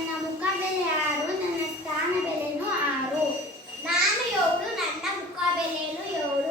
ನನ್ನ ಮುಖ ಬೆಲೆ ಆರು ನನ್ನ ಸ್ಥಾನ ಬೆಲೆನು ಆರು. ನಾನು ಏಳು ನನ್ನ ಮುಖ ಬೆಲೆನು ಏಳು.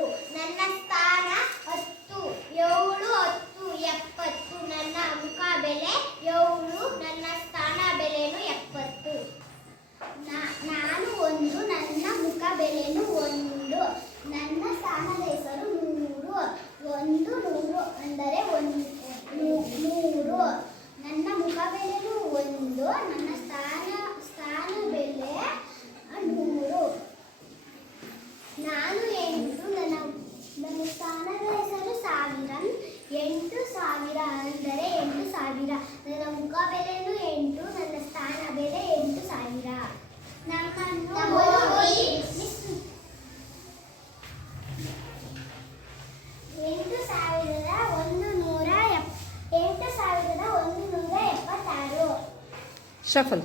ಶಫಲ್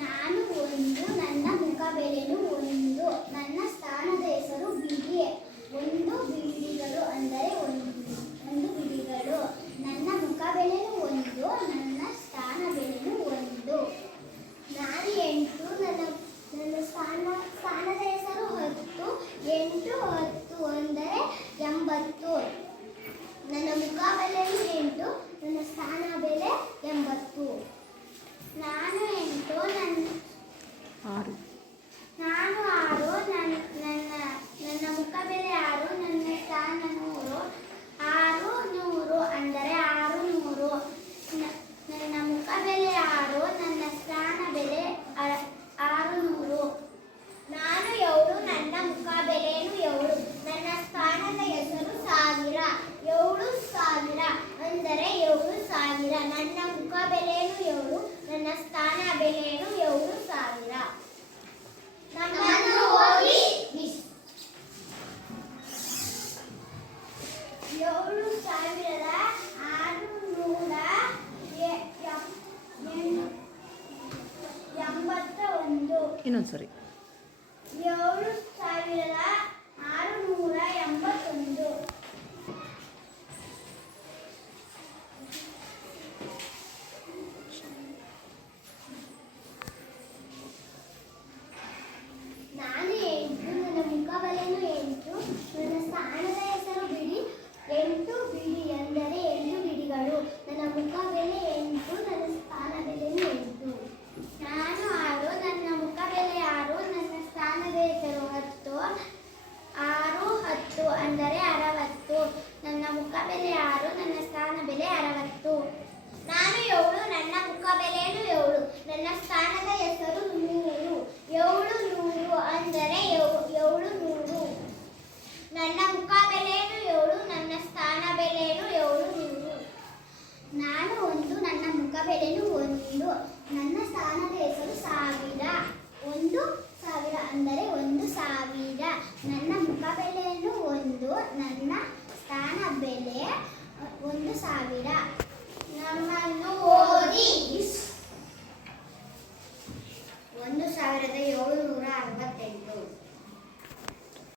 ನಾನು ಒಂದು, ನನ್ನ ಮುಖ ಒಂದು, ನನ್ನ ಸ್ಥಾನದ ಹೆಸರು ಬಿಡಿ. ಒಂದು ಬಿಡಿಗಳು ಅಂದರೆ ಒಂದು ಒಂದು ಬಿಡಿಗಳು. ನನ್ನ ಮುಖ ಒಂದು, ನನ್ನ ಸ್ಥಾನ ಬೆಲೆನು ಒಂದು. ನಾನು ಎಂಟು, ನನ್ನ ನನ್ನ ಸ್ಥಾನ, ಸ್ಥಾನದ ಹೆಸರು ಹತ್ತು. ಎಂಟು ಹತ್ತು ಅಂದರೆ ಎಂಬತ್ತು. ನನ್ನ ಮುಖ ಬೆಲೆನು ಎಂಟು ನನ್ನ ಸ್ಥಾನ ಬೆಲೆ ಎಂಬತ್ತು ನಾನು ಎಂಟು ನನ್ನ ಆರು ನಾನು ಆರು ನನ್ನ ನನ್ನ ನನ್ನ ಮುಖ ಬೆಲೆ ಆರು ನನ್ನ ಸ್ಥಾನ ನೂರು ಆರು ನೂರು ಅಂದರೆ ಆರು ನೂರು ನ- ನನ್ನ ಮುಖ ಬೆಲೆ ಆರು ನನ್ನ ಸ್ಥಾನ ಬೆಲೆ ಅ- ಆರು ನೂರು ನಾನು ಏಳು ನನ್ನ ಮುಖ ಬೆಲೆನು ಏಳು ನನ್ನ ಸ್ಥಾನದ ಹೆಸರು ಸಾವಿರ ಏಳು ಸಾವಿರ ಅಂದರೆ ಏಳು ಸಾವಿರ. ನನ್ನ ಮುಖ ಬೆಲೆಯನ್ನು ಏಳು ನನ್ನ ಸ್ಥಾನ ಬೆಲೆನು ಏಳು ಸಾವಿರ. ಏಳು ಸಾವಿರದ ಆರು ನೂರ ಎ- ಎಂ- ಎಂ- ಎಂಬತ್ತ ಒಂದು ಇನ್ನೊಂದು ಸರಿ ಏಳು ಸಾವಿರದ ಆರು ನೂರ ಎಂಬತ್ತೊಂದು ನಾನು ಎಂಟು ನನ್ನ ಮುಖಬಲೆನು ಎಂಟು ನನ್ನ ಸ್ಥಾನದ ಹೆಸರು ಬಿಡಿ ಎಂಟು ಬಿಡಿ ಎಂದರೆ ಎಂಟು ಬಿಡಿಗಳು ನನ್ನ ಮುಖ ಬೆಲೆ ಎಂಟು ನನ್ನ ಸ್ಥಾನ ಬೆಲೆನು ಎಂಟು ನಾನು ಆರು ನನ್ನ ಮುಖ ಬೆಲೆ ಆರು ನನ್ನ ಸ್ಥಾನದ ಹೆಸರು ಹತ್ತು ಆರು ಹತ್ತು ಅಂದರೆ ಅರವತ್ತು ನನ್ನ ಮುಖ ಬೆಲೆ ಆರು, ನನ್ನ ಸ್ಥಾನ ಬೆಲೆ ಅರವತ್ತು. ನಾನು ಏಳು, ನನ್ನ ಮುಖ ಬೆಲೆಯೂ ಏಳು. ನನ್ನ ಸ್ಥಾನದ ಹೆಸರು ನೂರು. ಏಳು ನೂರು ಅಂದರೆ ಏಳು- ನೂರು. ನನ್ನ ಮುಖ ಬೆಲೆಯೂ ಏಳು, ನನ್ನ ಸ್ಥಾನ ಬೆಲೆಯೂ ಏಳು ನೂರು. ನಾನು ಒಂದು, ನನ್ನ ಮುಖ ಬೆಲೆನು ಒಂದು. ನನ್ನ ಸ್ಥಾನದ ಹೆಸರು ಸಾವಿರ. ಒಂದು ಸಾವಿರ ಅಂದರೆ ಒಂದು ಸಾವಿರ. ನನ್ನ ಮುಖ ಬೆಲೆನು ಒಂದು, ನನ್ನ ಸ್ಥಾನ ಬೆಲೆ ಒಂದು ಸಾವಿರ ನಮ್ಮನ್ನು